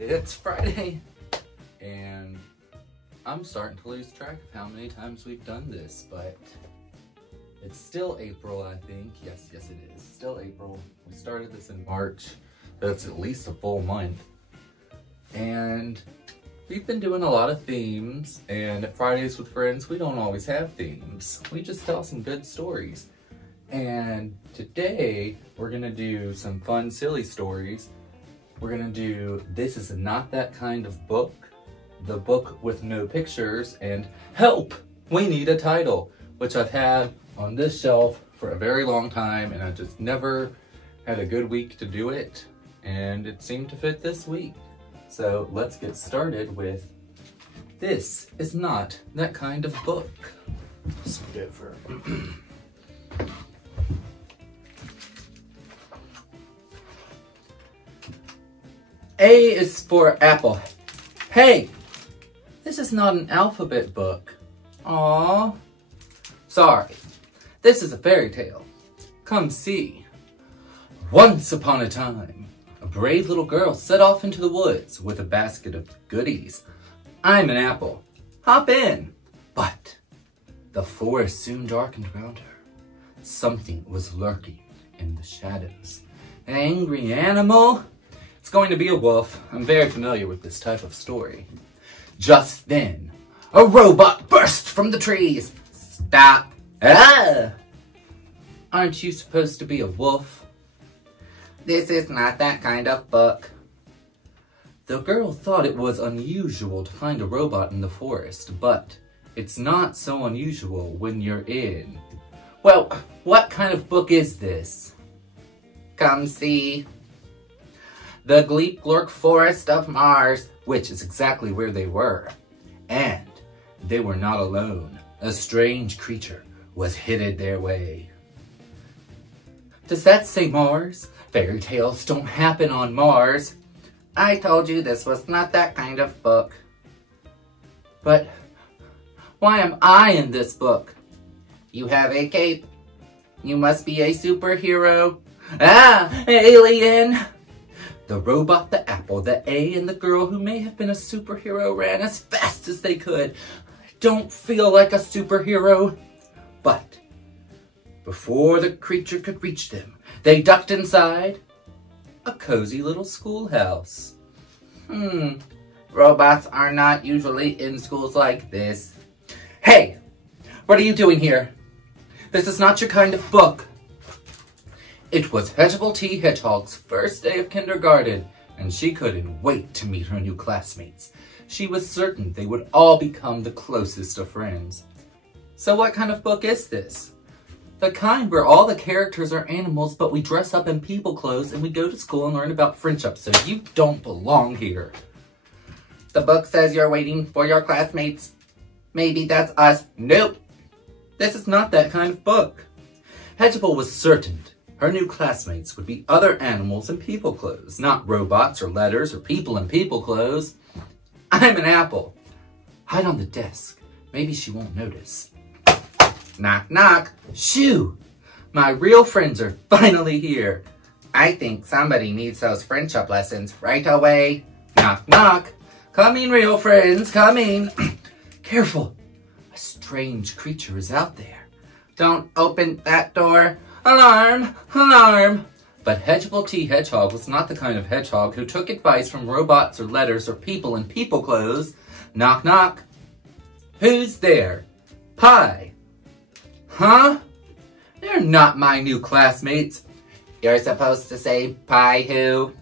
It's Friday, and I'm starting to lose track of how many times we've done this, but it's still April, I think. Yes, it is. Still April. We started this in March. That's at least a full month. And we've been doing a lot of themes, and at Fridays with Friends, we don't always have themes. We just tell some good stories. And today, we're gonna do some fun, silly stories. We're gonna do This Is Not That Kind of Book, the book with no pictures, and Help! We Need a Title, which I've had on this shelf for a very long time, and I just never had a good week to do it, and it seemed to fit this week. So let's get started with This Is Not That Kind of Book. Scoot over. A is for apple. Hey, this is not an alphabet book. Aww. Sorry, this is a fairy tale. Come see. Once upon a time, a brave little girl set off into the woods with a basket of goodies. I'm an apple. Hop in. But the forest soon darkened around her. Something was lurking in the shadows. An angry animal? It's going to be a wolf. I'm very familiar with this type of story. Just then, a robot burst from the trees. Stop. Ah! Aren't you supposed to be a wolf? This is not that kind of book. The girl thought it was unusual to find a robot in the forest, but it's not so unusual when you're in. Well, what kind of book is this? Come see. The Gleep Glork Forest of Mars, which is exactly where they were. And they were not alone. A strange creature was headed their way. Does that say Mars? Fairy tales don't happen on Mars. I told you this was not that kind of book. But why am I in this book? You have a cape. You must be a superhero. Ah, alien! The robot, the apple, the A, and the girl who may have been a superhero ran as fast as they could. I don't feel like a superhero. But before the creature could reach them, they ducked inside a cozy little schoolhouse. Robots are not usually in schools like this. Hey, what are you doing here? This is not your kind of book. It was Hedgehog T. Hedgehog's first day of kindergarten, and she couldn't wait to meet her new classmates. She was certain they would all become the closest of friends. So what kind of book is this? The kind where all the characters are animals, but we dress up in people clothes and we go to school and learn about friendship, so you don't belong here. The book says you're waiting for your classmates. Maybe that's us. Nope. This is not that kind of book. Hedgehog was certain her new classmates would be other animals in people clothes, not robots or letters or people in people clothes. I'm an apple. Hide on the desk. Maybe she won't notice. Knock, knock. Shoo! My real friends are finally here. I think somebody needs those friendship lessons right away. Knock, knock. Coming, real friends, coming. Careful. A strange creature is out there. Don't open that door. Alarm! Alarm! But Hedgehog T. Hedgehog was not the kind of hedgehog who took advice from robots or letters or people in people clothes. Knock, knock. Who's there? Pie. Huh? They're not my new classmates. You're supposed to say Pie who?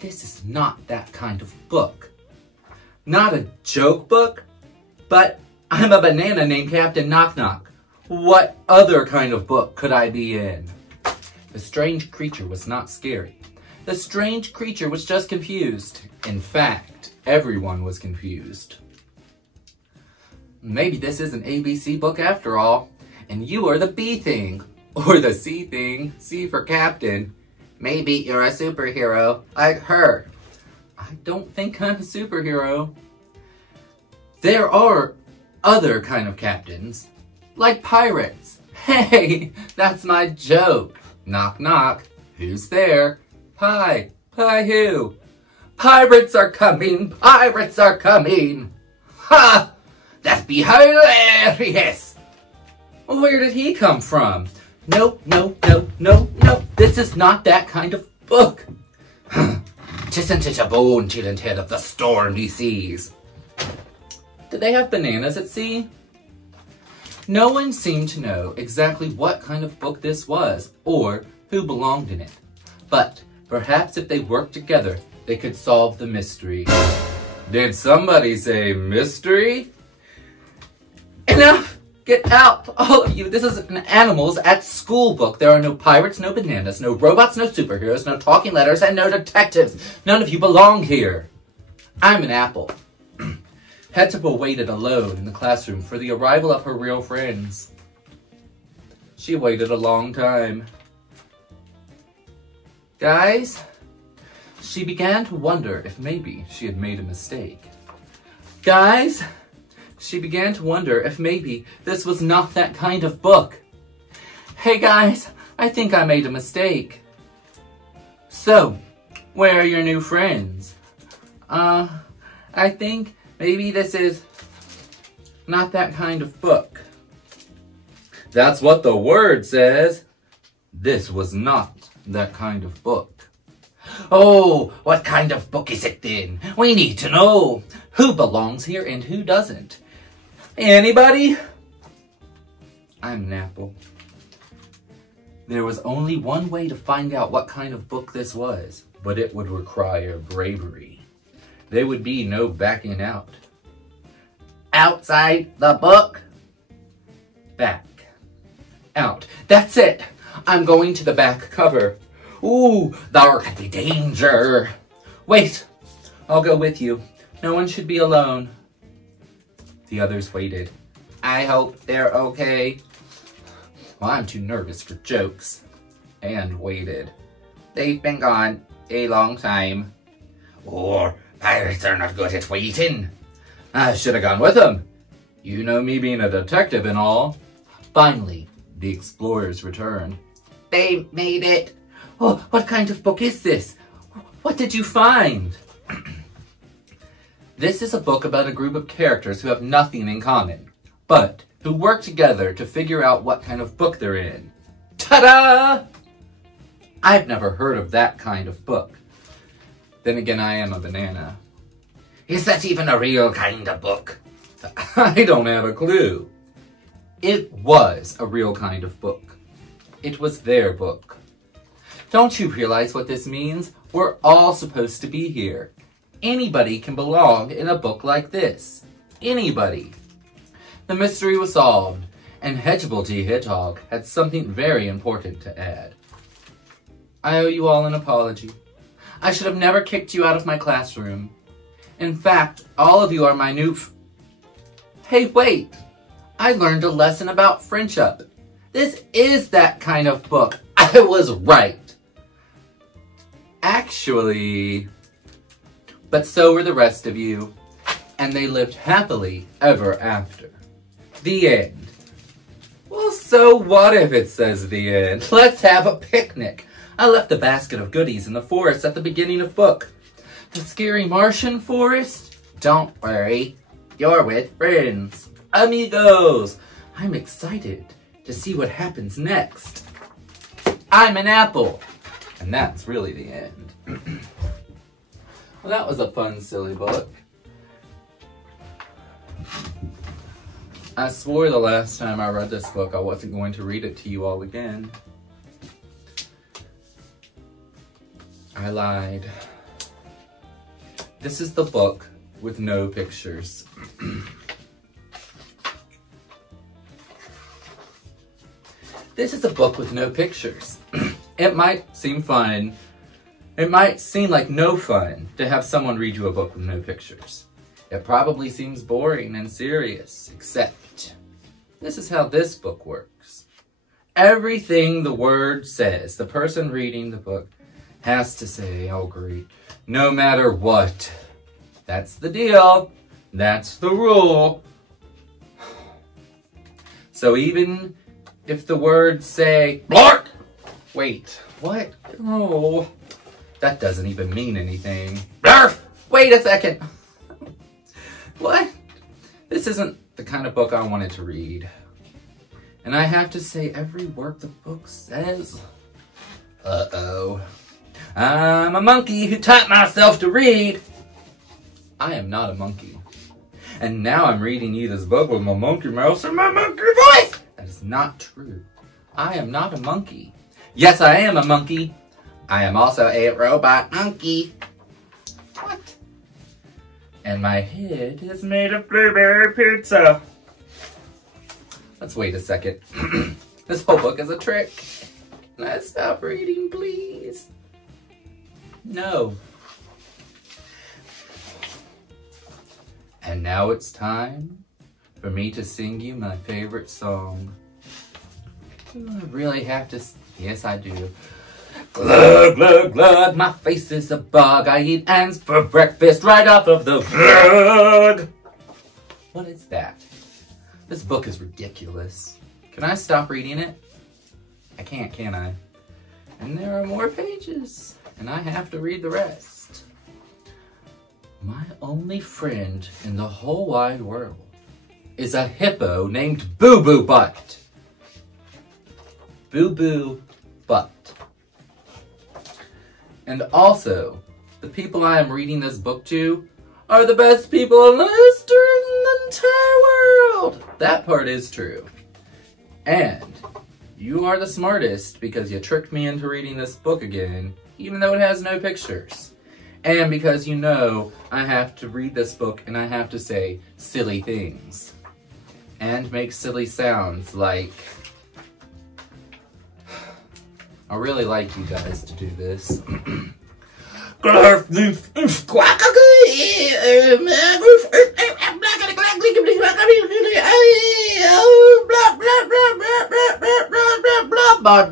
This is not that kind of book. Not a joke book, but I'm a banana named Captain Knock Knock. What other kind of book could I be in? The strange creature was not scary. The strange creature was just confused. In fact, everyone was confused. Maybe this is an ABC book after all, and you are the B thing, or the C thing, C for captain. Maybe you're a superhero, like her. I don't think I'm a superhero. There are other kind of captains. Like pirates. Hey, that's my joke. Knock, knock. Who's there? Pie. Pie who? Pirates are coming! Pirates are coming! Ha! That'd be hilarious! Where did he come from? No, no, no, no, no. This is not that kind of book. Tisn't it a bone chilling tale of the stormy seas? Did they have bananas at sea? No one seemed to know exactly what kind of book this was, or who belonged in it. But perhaps if they worked together, they could solve the mystery. Did somebody say mystery? Enough! Get out, all of you. This is an animals at school book. There are no pirates, no bananas, no robots, no superheroes, no talking letters, and no detectives. None of you belong here. I'm an apple. Hetepo waited alone in the classroom for the arrival of her real friends. She waited a long time. Guys, she began to wonder if maybe she had made a mistake. Guys, she began to wonder if maybe this was not that kind of book. Hey guys, I think I made a mistake. So, where are your new friends? I think maybe this is not that kind of book. That's what the word says. This was not that kind of book. Oh, what kind of book is it then? We need to know. Who belongs here and who doesn't? Anybody? I'm an apple. There was only one way to find out what kind of book this was, but it would require bravery. There would be no backing out. Outside the book. Back. Out. That's it. I'm going to the back cover. Ooh, there could be danger. Wait, I'll go with you. No one should be alone. The others waited. I hope they're okay. Well, I'm too nervous for jokes. And waited. They've been gone a long time. Or pirates are not good at waiting. I should have gone with them. You know me being a detective and all. Finally, the explorers returned. They made it. Oh, what kind of book is this? What did you find? This is a book about a group of characters who have nothing in common, but who work together to figure out what kind of book they're in. Ta-da! I've never heard of that kind of book. Then again, I am a banana. Is that even a real kind of book? I don't have a clue. It was a real kind of book. It was their book. Don't you realize what this means? We're all supposed to be here. Anybody can belong in a book like this. Anybody. The mystery was solved, and Hedgehog Hedgehog had something very important to add. I owe you all an apology. I should have never kicked you out of my classroom. In fact, all of you are my new Hey, wait! I learned a lesson about friendship. This is that kind of book. I was right. Actually, but so were the rest of you, and they lived happily ever after. The end. Well, so what if it says the end? Let's have a picnic. I left a basket of goodies in the forest at the beginning of book. The scary Martian forest? Don't worry, you're with friends. Amigos! I'm excited to see what happens next. I'm an apple. And that's really the end. Well, that was a fun, silly book. I swore the last time I read this book I wasn't going to read it to you all again. I lied. This is the book with no pictures. This is a book with no pictures. It might seem fun. It might seem like no fun to have someone read you a book with no pictures. It probably seems boring and serious, except this is how this book works. Everything the word says, the person reading the book has to say, oh great, no matter what. That's the deal. That's the rule. So even if the words say, Blark! Wait, what? Oh, That doesn't even mean anything. Blarf! Wait a second. What? This isn't the kind of book I wanted to read. And I have to say every word the book says. Uh-oh. I'm a monkey who taught myself to read. I am not a monkey. And now I'm reading you this book with my monkey mouse and my monkey voice. That is not true. I am not a monkey. Yes, I am a monkey. I am also a robot monkey. What? And my head is made of blueberry pizza. Let's wait a second. This whole book is a trick. Let's stop reading, please. No. And now it's time for me to sing you my favorite song. Do I really have to? Yes, I do. Glug, glug, glug, my face is a bug. I eat ants for breakfast right off of the rug. What is that? This book is ridiculous. Can I stop reading it? I can't, can I? And there are more pages, and I have to read the rest. My only friend in the whole wide world is a hippo named Boo Boo Butt. Boo Boo Butt. And also, the people I am reading this book to are the best people in the history in the entire world. That part is true. And you are the smartest because you tricked me into reading this book again, even though it has no pictures. And because you know I have to read this book and I have to say silly things. And make silly sounds like... I really like you guys to do this.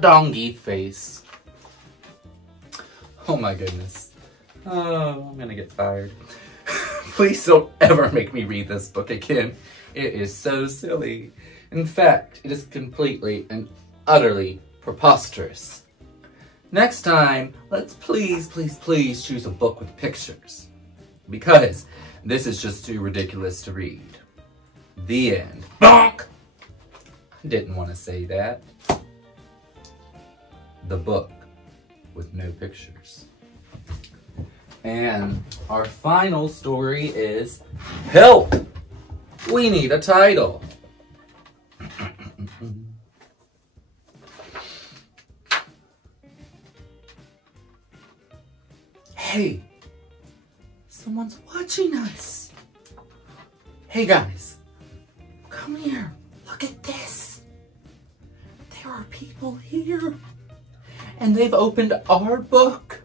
Dongy face. Oh my goodness. Oh, I'm gonna get fired. Please don't ever make me read this book again. It is so silly. In fact, it is completely and utterly preposterous. Next time, let's please, please, please choose a book with pictures. Because this is just too ridiculous to read. The end. Bonk! I didn't want to say that. The book with no pictures. And our final story is Help! We need a title. Hey, someone's watching us. Hey guys, come here. Look at this. There are people here. And they've opened our book.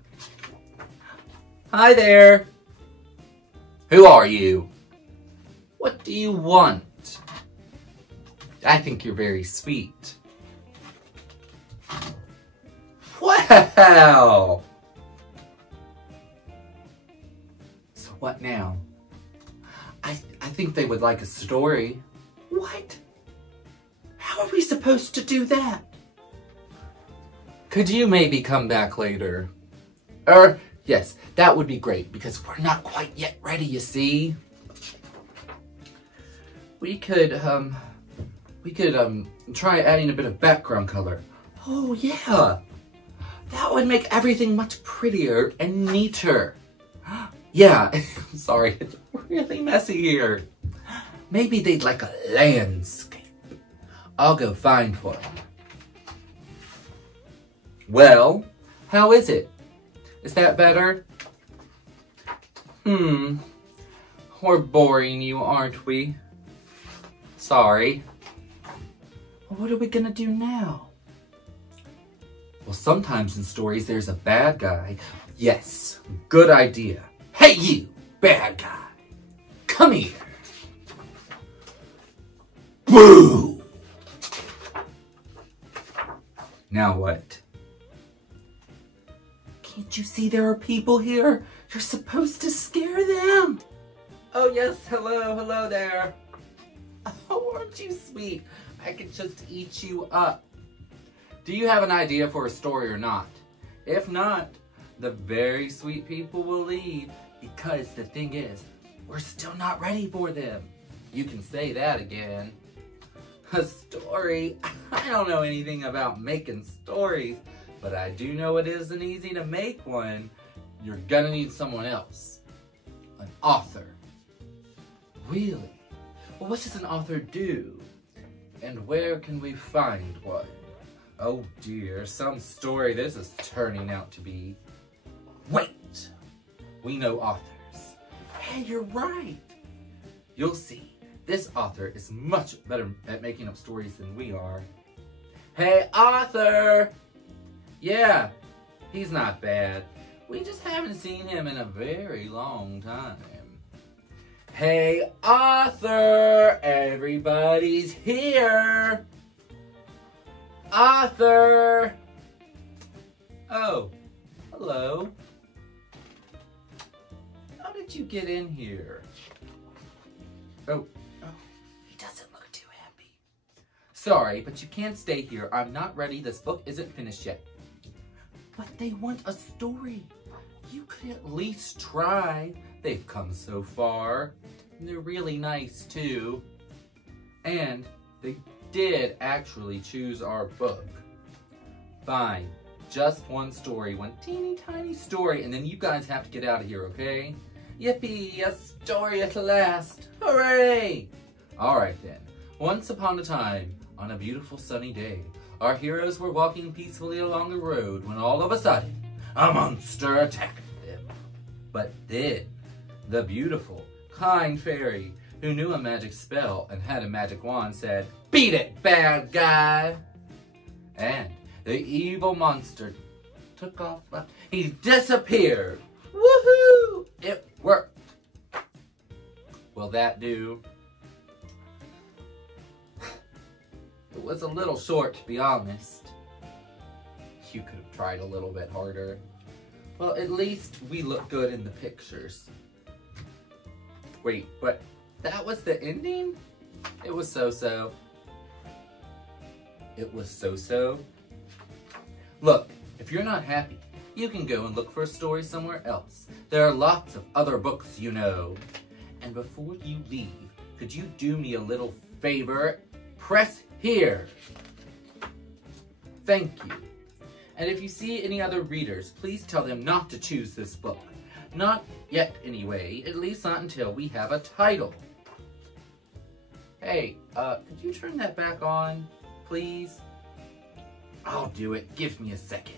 Hi there. Who are you? What do you want? I think you're very sweet. Wow! So what now? I think they would like a story. What? How are we supposed to do that? Could you maybe come back later? Yes, that would be great because we're not quite yet ready, you see. We could try adding a bit of background color. Oh yeah, that would make everything much prettier and neater. Yeah, I'm sorry, it's really messy here. Maybe they'd like a landscape. I'll go find one. Well, how is it? Is that better? We're boring you, aren't we? Sorry. What are we gonna do now? Well, sometimes in stories there's a bad guy. Yes, good idea. Hey you, bad guy. Come here. Boo! Now what? Can't you see there are people here? You're supposed to scare them. Oh yes, hello there. Oh, aren't you sweet? I could just eat you up. Do you have an idea for a story or not? If not, the very sweet people will leave because the thing is, we're still not ready for them. You can say that again. A story? I don't know anything about making stories, but I do know it isn't easy to make one. You're gonna need someone else. An author. Really? Well, what does an author do? And where can we find one? Oh dear, some story this is turning out to be. Wait! We know authors. Hey, you're right! You'll see, this author is much better at making up stories than we are. Hey, author! Yeah, he's not bad. We just haven't seen him in a very long time. Hey, author! Everybody's here! Author! Oh, hello. How did you get in here? Oh, he doesn't look too happy. Sorry, but you can't stay here. I'm not ready. This book isn't finished yet. But they want a story. You could at least try. They've come so far. And they're really nice, too. And they did actually choose our book. Fine. Just one story. One teeny tiny story. And then you guys have to get out of here, okay? Yippee! A story at last! Hooray! Alright then. Once upon a time, on a beautiful sunny day, our heroes were walking peacefully along the road when all of a sudden, a monster attacked them. But then, the beautiful, kind fairy, who knew a magic spell and had a magic wand, said, "Beat it, bad guy!" And the evil monster took off. He disappeared. Woohoo! It worked. Will that do? It was a little short, to be honest. You could have tried a little bit harder. Well, at least we look good in the pictures. Wait, but that was the ending? It was so-so. It was so-so? Look, if you're not happy, you can go and look for a story somewhere else. There are lots of other books, you know. And before you leave, could you do me a little favor? Press here. Thank you. And if you see any other readers, please tell them not to choose this book. Not yet, anyway. At least not until we have a title. Hey, could you turn that back on, please? I'll do it. Give me a second.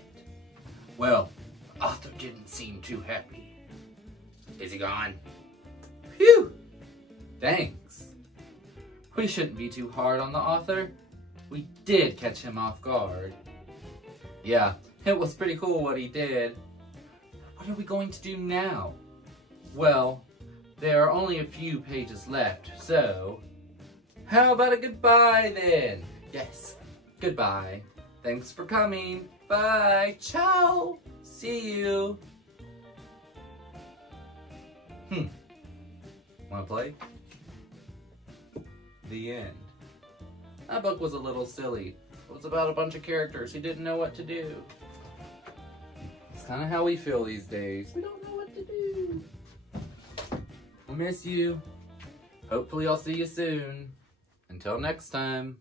Well, the author didn't seem too happy. Is he gone? Phew! Thanks. We shouldn't be too hard on the author. We did catch him off guard. Yeah, it was pretty cool what he did. What are we going to do now? Well, there are only a few pages left, so... How about a goodbye then? Yes, goodbye. Thanks for coming. Bye. Ciao. See you. Wanna play? The end. That book was a little silly. It was about a bunch of characters who didn't know what to do. It's kind of how we feel these days. We don't know what to do. I miss you. Hopefully I'll see you soon. Until next time.